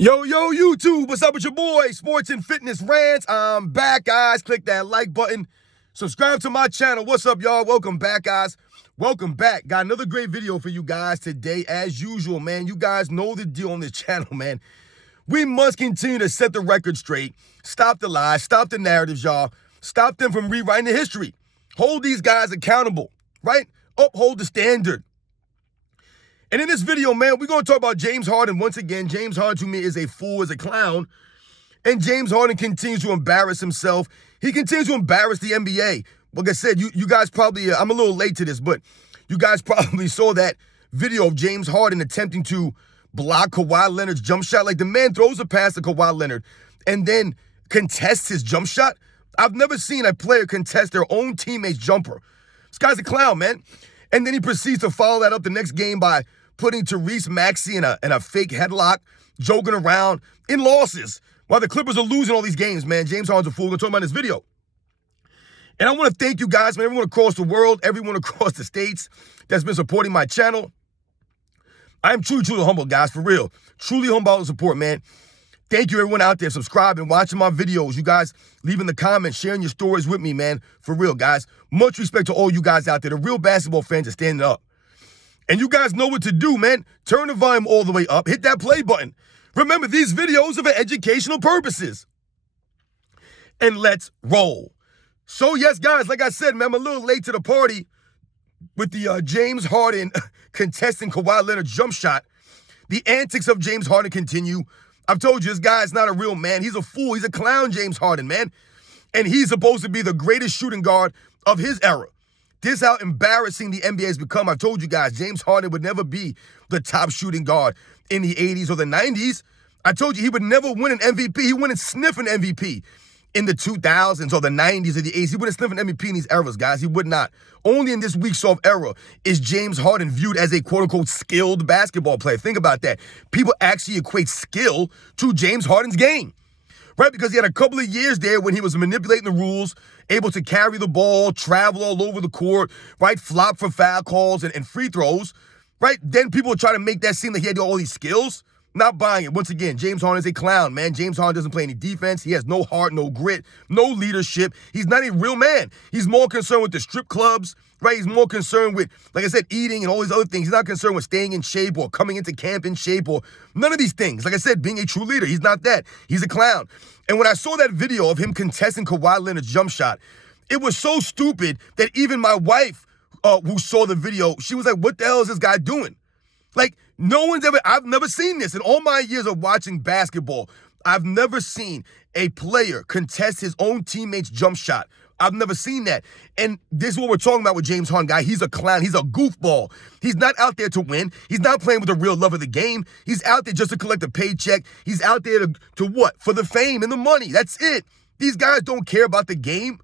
Yo, YouTube, what's up with your boy? Sports and Fitness Rants. I'm back, guys. Click that like button. Subscribe to my channel. What's up, y'all? Welcome back, guys. Welcome back. Got another great video for you guys today, as usual, man. You guys know the deal on this channel, man. We must continue to set the record straight. Stop the lies. Stop the narratives, y'all. Stop them from rewriting the history. Hold these guys accountable, right? Uphold the standard. And in this video, man, we're going to talk about James Harden once again. James Harden, to me, is a fool, is a clown. And James Harden continues to embarrass himself. He continues to embarrass the NBA. Like I said, you guys probably, I'm a little late to this, but you guys probably saw that video of James Harden attempting to block Kawhi Leonard's jump shot. Like, the man throws a pass to Kawhi Leonard and then contests his jump shot. I've never seen a player contest their own teammate's jumper. This guy's a clown, man. And then he proceeds to follow that up the next game by putting Tyrese Maxey in a fake headlock, joking around in losses while the Clippers are losing all these games, man. James Harden's a fool. We're going to talk about this video. And I want to thank you guys, man, everyone across the world, everyone across the states that's been supporting my channel. I am truly humble, guys, for real. Truly humble to support, man. Thank you, everyone out there subscribing, watching my videos. You guys leaving the comments, sharing your stories with me, man. For real, guys. Much respect to all you guys out there. The real basketball fans are standing up. And you guys know what to do, man. Turn the volume all the way up. Hit that play button. Remember, these videos are for educational purposes. And let's roll. So, yes, guys, like I said, man, I'm a little late to the party with the James Harden contesting Kawhi Leonard's jump shot. The antics of James Harden continue. I've told you, this guy's not a real man. He's a fool. He's a clown, James Harden, man. And he's supposed to be the greatest shooting guard of his era. This is how embarrassing the NBA has become. I've told you guys, James Harden would never be the top shooting guard in the 80s or the 90s. I told you he would never win an MVP. He wouldn't sniff an MVP in the 2000s or the 90s or the 80s. He wouldn't sniff an MVP in these eras, guys. He would not. Only in this weak soft era is James Harden viewed as a quote-unquote skilled basketball player. Think about that. People actually equate skill to James Harden's game. Right, because he had a couple of years there when he was manipulating the rules, able to carry the ball, travel all over the court, right, flop for foul calls and free throws, right? Then people try to make that seem like he had all these skills. Not buying it. Once again, James Harden is a clown, man. James Harden doesn't play any defense. He has no heart, no grit, no leadership. He's not a real man. He's more concerned with the strip clubs, right? He's more concerned with, like I said, eating and all these other things. He's not concerned with staying in shape or coming into camp in shape or none of these things. Like I said, being a true leader. He's not that. He's a clown. And when I saw that video of him contesting Kawhi Leonard's jump shot, it was so stupid that even my wife, who saw the video, she was like, what the hell is this guy doing? Like, I've never seen this. In all my years of watching basketball, I've never seen a player contest his own teammate's jump shot. I've never seen that. And this is what we're talking about with James Harden, guy. He's a clown. He's a goofball. He's not out there to win. He's not playing with the real love of the game. He's out there just to collect a paycheck. He's out there to what? For the fame and the money. That's it. These guys don't care about the game.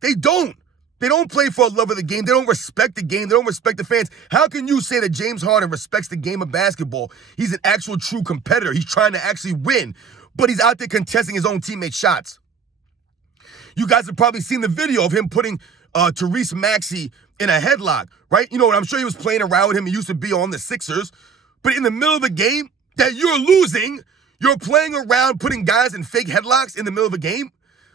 They don't. They don't play for a love of the game. They don't respect the game. They don't respect the fans. How can you say that James Harden respects the game of basketball? He's an actual true competitor. He's trying to actually win, but he's out there contesting his own teammates' shots. You guys have probably seen the video of him putting Tyrese Maxey in a headlock, right? You know, I'm sure he was playing around with him. He used to be on the Sixers. But in the middle of a game that you're losing, you're playing around putting guys in fake headlocks in the middle of a game?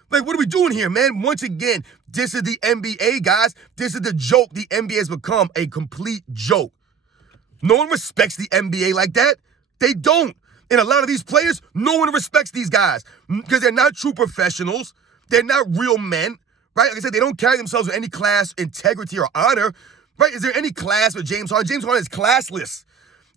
Like, what are we doing here, man? Once again, this is the NBA, guys. This is the joke. The NBA has become a complete joke. No one respects the NBA like that. They don't. And a lot of these players, no one respects these guys because they're not true professionals. They're not real men, right? Like I said, they don't carry themselves with any class, integrity, or honor, right? Is there any class with James Harden? James Harden is classless.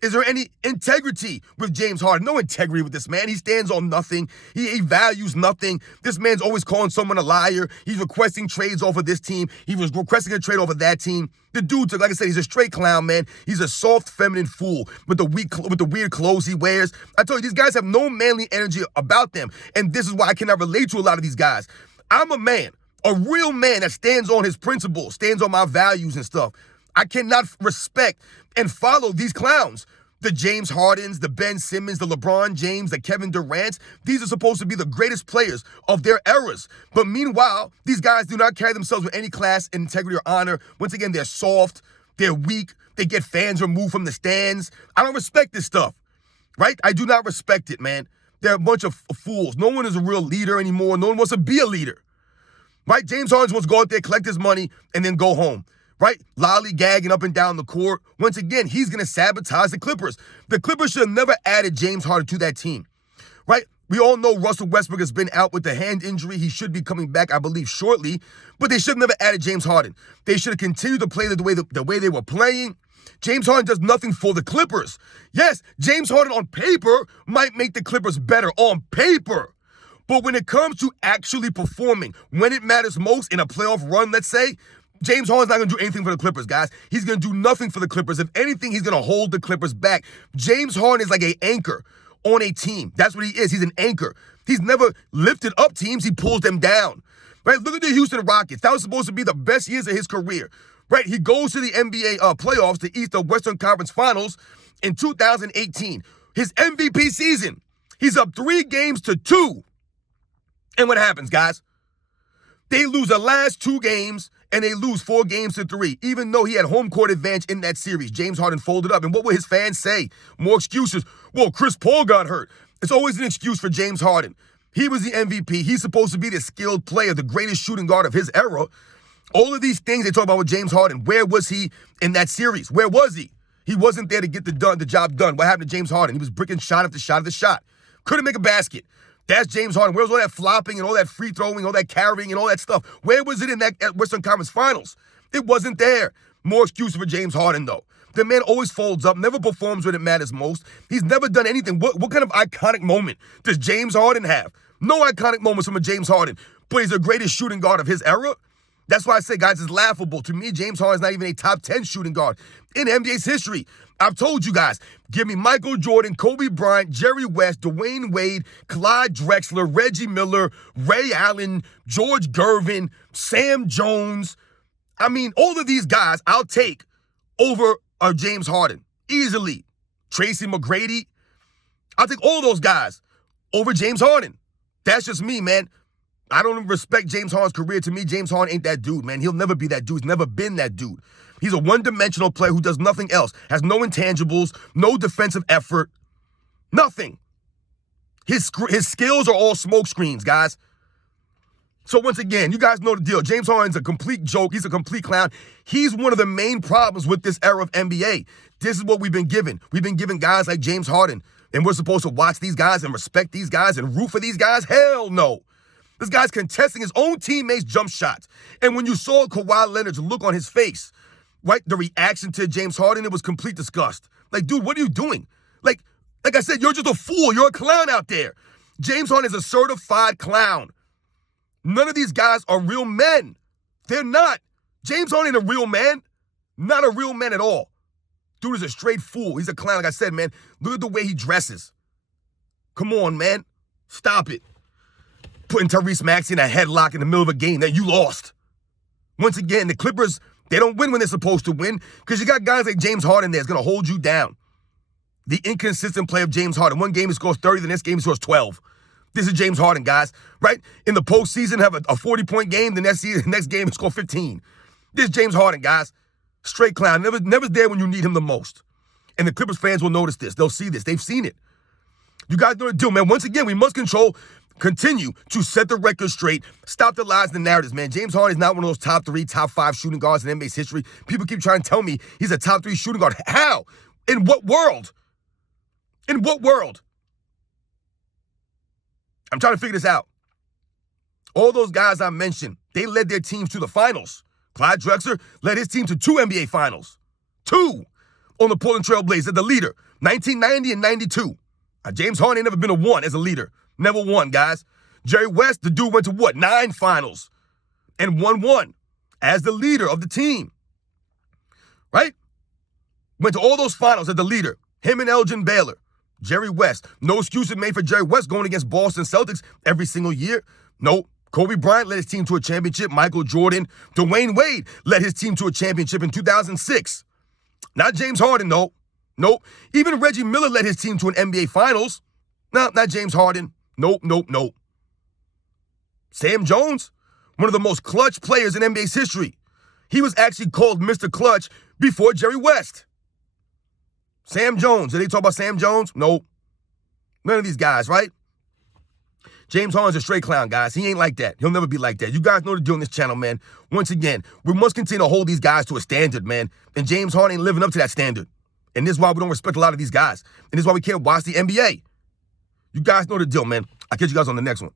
Is there any integrity with James Harden? No integrity with this man. He stands on nothing. He values nothing. This man's always calling someone a liar. He's requesting trades off of this team. He was requesting a trade off of that team. The dude, like I said, he's a straight clown, man. He's a soft, feminine fool with the weird clothes he wears. I told you, these guys have no manly energy about them, and this is why I cannot relate to a lot of these guys. I'm a man, a real man that stands on his principles, stands on my values and stuff. I cannot respect and follow these clowns. The James Hardens, the Ben Simmons, the LeBron James, the Kevin Durants. These are supposed to be the greatest players of their eras. But meanwhile, these guys do not carry themselves with any class, integrity, or honor. Once again, they're soft, they're weak, they get fans removed from the stands. I don't respect this stuff, right? I do not respect it, man. They're a bunch of fools. No one is a real leader anymore. No one wants to be a leader. Right? James Harden wants to go out there, collect his money, and then go home. Right? Lollygagging up and down the court. Once again, he's going to sabotage the Clippers. The Clippers should have never added James Harden to that team. Right? We all know Russell Westbrook has been out with a hand injury. He should be coming back, I believe, shortly. But they should have never added James Harden. They should have continued to play the way they were playing. James Harden does nothing for the Clippers. Yes, James Harden on paper might make the Clippers better on paper. But when it comes to actually performing, when it matters most in a playoff run, let's say, James Harden's not going to do anything for the Clippers, guys. He's going to do nothing for the Clippers. If anything, he's going to hold the Clippers back. James Harden is like an anchor on a team. That's what he is. He's an anchor. He's never lifted up teams. He pulls them down. Right? Look at the Houston Rockets. That was supposed to be the best years of his career. Right? He goes to the NBA playoffs, the East Western Conference Finals in 2018. His MVP season. He's up 3-2. And what happens, guys? They lose the last 2 games, and they lose 4-3, even though he had home court advantage in that series. James Harden folded up. And what will his fans say? More excuses. Well, Chris Paul got hurt. It's always an excuse for James Harden. He was the MVP. He's supposed to be the skilled player, the greatest shooting guard of his era. All of these things they talk about with James Harden. Where was he in that series? Where was he? He wasn't there to get the job done. What happened to James Harden? He was bricking shot after shot after shot. Couldn't make a basket. That's James Harden. Where was all that flopping and all that free throwing, all that carrying and all that stuff? Where was it in that Western Conference Finals? It wasn't there. More excuses for James Harden, though. The man always folds up, never performs when it matters most. He's never done anything. What kind of iconic moment does James Harden have? No iconic moments from a James Harden, but he's the greatest shooting guard of his era. That's why I say, guys, it's laughable. To me, James Harden's not even a top 10 shooting guard in NBA's history. I've told you guys, give me Michael Jordan, Kobe Bryant, Jerry West, Dwayne Wade, Clyde Drexler, Reggie Miller, Ray Allen, George Gervin, Sam Jones. I mean, all of these guys I'll take over James Harden easily. Tracy McGrady. I'll take all those guys over James Harden. That's just me, man. I don't respect James Harden's career. To me, James Harden ain't that dude, man. He'll never be that dude. He's never been that dude. He's a one-dimensional player who does nothing else, has no intangibles, no defensive effort, nothing. His skills are all smoke screens, guys. So once again, you guys know the deal. James Harden's a complete joke. He's a complete clown. He's one of the main problems with this era of NBA. This is what we've been given. We've been given guys like James Harden, and we're supposed to watch these guys and respect these guys and root for these guys? Hell no. This guy's contesting his own teammates' jump shots. And when you saw Kawhi Leonard's look on his face, right, the reaction to James Harden, it was complete disgust. Like, dude, what are you doing? Like I said, you're just a fool. You're a clown out there. James Harden is a certified clown. None of these guys are real men. They're not. James Harden ain't a real man. Not a real man at all. Dude is a straight fool. He's a clown. Like I said, man, look at the way he dresses. Come on, man. Stop it. Putting Tyrese Maxey in a headlock in the middle of a game that you lost. Once again, the Clippers, they don't win when they're supposed to win because you got guys like James Harden there that's going to hold you down. The inconsistent play of James Harden. One game he scores 30, the next game he scores 12. This is James Harden, guys, right? In the postseason, have a 40-point game. The next game he scores 15. This is James Harden, guys. Straight clown. Never there when you need him the most. And the Clippers fans will notice this. They'll see this. They've seen it. You guys know what to do, man. Once again, we must continue to set the record straight, stop the lies and the narratives, man. James Harden is not one of those top 3, top 5 shooting guards in NBA's history. People keep trying to tell me he's a top 3 shooting guard. How? In what world? In what world? I'm trying to figure this out. All those guys I mentioned, they led their teams to the finals. Clyde Drexler led his team to 2 NBA finals. 2 on the Portland Trail Blazers, the leader, 1990 and 92. James Harden ain't never been a 1 as a leader. Never won, guys. Jerry West, the dude went to what? 9 finals and won 1 as the leader of the team. Right? Went to all those finals as the leader. Him and Elgin Baylor. Jerry West. No excuses made for Jerry West going against Boston Celtics every single year. No. Kobe Bryant led his team to a championship. Michael Jordan. Dwayne Wade led his team to a championship in 2006. Not James Harden, though. Nope. Even Reggie Miller led his team to an NBA Finals. No, not James Harden. Nope. Sam Jones, one of the most clutch players in NBA's history. He was actually called Mr. Clutch before Jerry West. Sam Jones. Did they talk about Sam Jones? Nope. None of these guys, right? James Harden's a straight clown, guys. He ain't like that. He'll never be like that. You guys know the deal on this channel, man. Once again, we must continue to hold these guys to a standard, man. And James Harden ain't living up to that standard. And this is why we don't respect a lot of these guys. And this is why we can't watch the NBA. You guys know the deal, man. I'll catch you guys on the next one.